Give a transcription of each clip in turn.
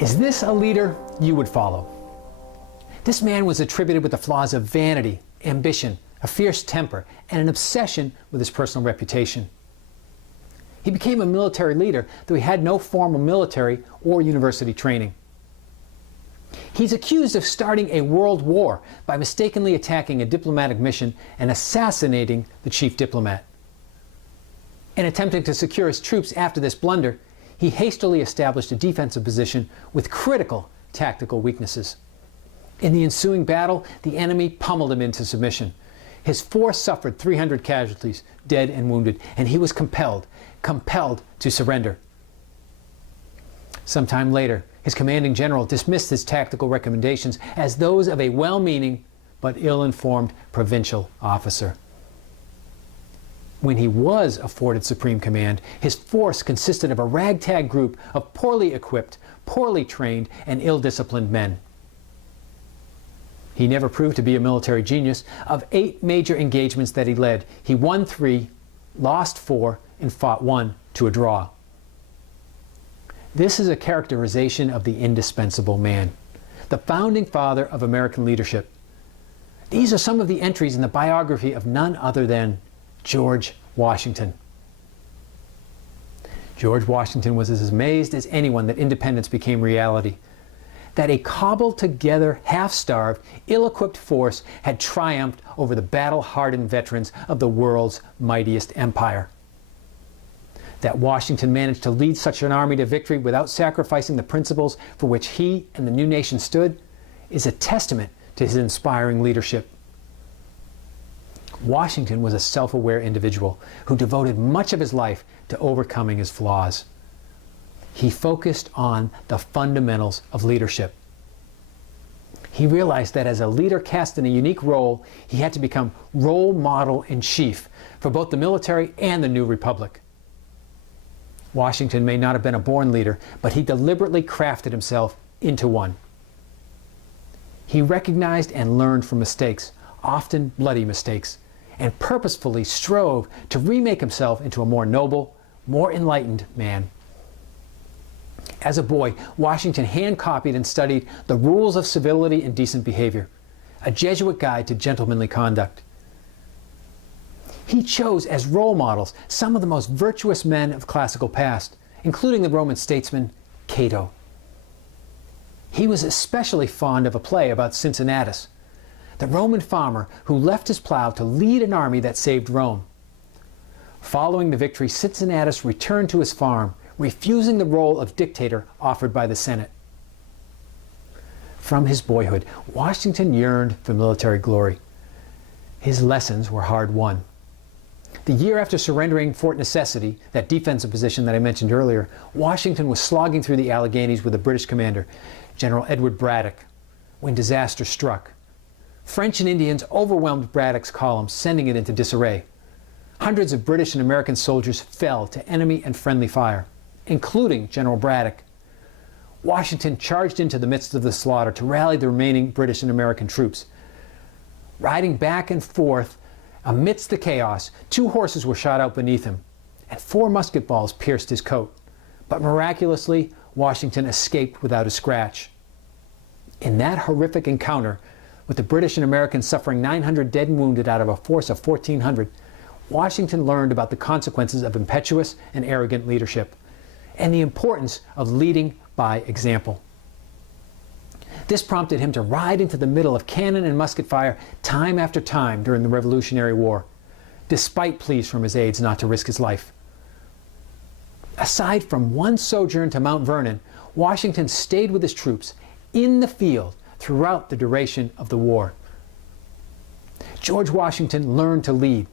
Is this a leader you would follow? This man was attributed with the flaws of vanity, ambition, a fierce temper, and an obsession with his personal reputation. He became a military leader, though he had no formal military or university training. He's accused of starting a world war by mistakenly attacking a diplomatic mission and assassinating the chief diplomat. In attempting to secure his troops after this blunder, he hastily established a defensive position with critical tactical weaknesses. In the ensuing battle, the enemy pummeled him into submission. His force suffered 300 casualties, dead and wounded, and he was compelled to surrender. Sometime later, his commanding general dismissed his tactical recommendations as those of a well-meaning but ill-informed provincial officer. When he was afforded supreme command, his force consisted of a ragtag group of poorly equipped, poorly trained, and ill-disciplined men. He never proved to be a military genius. Of 8 major engagements that he led, he won 3, lost 4, and fought 1 to a draw. This is a characterization of the indispensable man, the founding father of American leadership. These are some of the entries in the biography of none other than George Washington. George Washington was as amazed as anyone that independence became reality, that a cobbled-together, half-starved, ill-equipped force had triumphed over the battle-hardened veterans of the world's mightiest empire. That Washington managed to lead such an army to victory without sacrificing the principles for which he and the new nation stood is a testament to his inspiring leadership. Washington was a self-aware individual who devoted much of his life to overcoming his flaws. He focused on the fundamentals of leadership. He realized that as a leader cast in a unique role, he had to become role model in chief for both the military and the new republic. Washington may not have been a born leader, but he deliberately crafted himself into one. He recognized and learned from mistakes, often bloody mistakes, and purposefully strove to remake himself into a more noble, more enlightened man. As a boy, Washington hand-copied and studied The Rules of Civility and Decent Behavior, a Jesuit guide to gentlemanly conduct. He chose as role models some of the most virtuous men of classical past, including the Roman statesman Cato. He was especially fond of a play about Cincinnatus, the Roman farmer who left his plow to lead an army that saved Rome. Following the victory, Cincinnatus returned to his farm, refusing the role of dictator offered by the Senate. From his boyhood, Washington yearned for military glory. His lessons were hard-won. The year after surrendering Fort Necessity, that defensive position that I mentioned earlier, Washington was slogging through the Alleghenies with a British commander, General Edward Braddock, when disaster struck. French and Indians overwhelmed Braddock's column, sending it into disarray. Hundreds of British and American soldiers fell to enemy and friendly fire, including General Braddock. Washington charged into the midst of the slaughter to rally the remaining British and American troops. Riding back and forth amidst the chaos, 2 horses were shot out beneath him, and 4 musket balls pierced his coat. But miraculously, Washington escaped without a scratch. In that horrific encounter, with the British and Americans suffering 900 dead and wounded out of a force of 1,400, Washington learned about the consequences of impetuous and arrogant leadership, and the importance of leading by example. This prompted him to ride into the middle of cannon and musket fire time after time during the Revolutionary War, despite pleas from his aides not to risk his life. Aside from one sojourn to Mount Vernon, Washington stayed with his troops in the field throughout the duration of the war. George Washington learned to lead.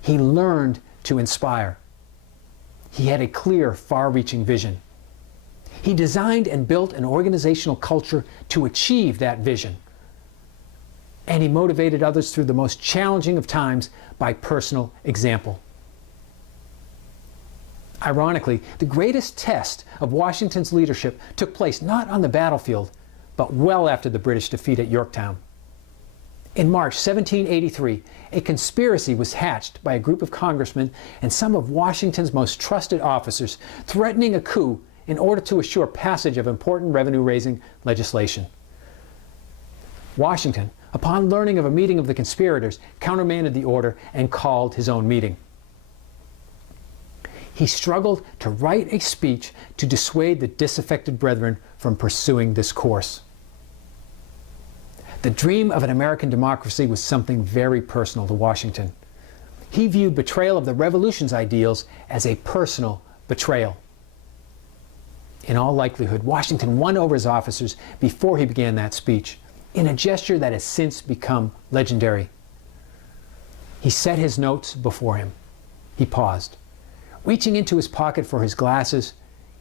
He learned to inspire. He had a clear, far-reaching vision. He designed and built an organizational culture to achieve that vision. And he motivated others through the most challenging of times by personal example. Ironically, the greatest test of Washington's leadership took place not on the battlefield, but well after the British defeat at Yorktown. In March 1783, a conspiracy was hatched by a group of congressmen and some of Washington's most trusted officers, threatening a coup in order to assure passage of important revenue-raising legislation. Washington, upon learning of a meeting of the conspirators, countermanded the order and called his own meeting. He struggled to write a speech to dissuade the disaffected brethren from pursuing this course. The dream of an American democracy was something very personal to Washington. He viewed betrayal of the revolution's ideals as a personal betrayal. In all likelihood, Washington won over his officers before he began that speech, in a gesture that has since become legendary. He set his notes before him. He paused. Reaching into his pocket for his glasses,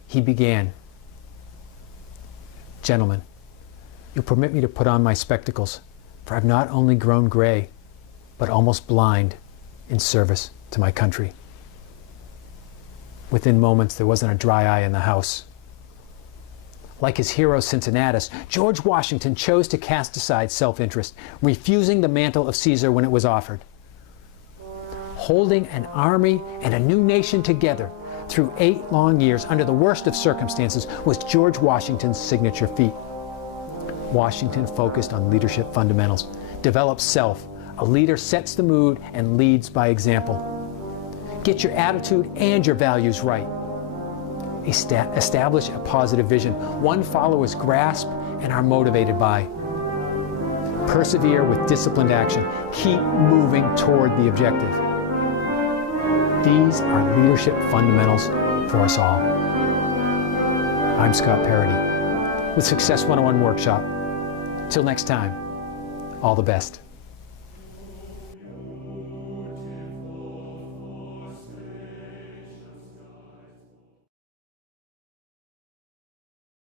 he began. "Gentlemen, you'll permit me to put on my spectacles, for I've not only grown gray, but almost blind in service to my country." Within moments, there wasn't a dry eye in the house. Like his hero Cincinnatus, George Washington chose to cast aside self-interest, refusing the mantle of Caesar when it was offered. Holding an army and a new nation together through 8 long years under the worst of circumstances was George Washington's signature feat. Washington focused on leadership fundamentals, developed self. A leader sets the mood and leads by example. Get your attitude and your values right. Establish a positive vision, one followers grasp and are motivated by. Persevere with disciplined action. Keep moving toward the objective. These are leadership fundamentals for us all. I'm Scott Paradis with Success 101 Workshop. Till next time, all the best.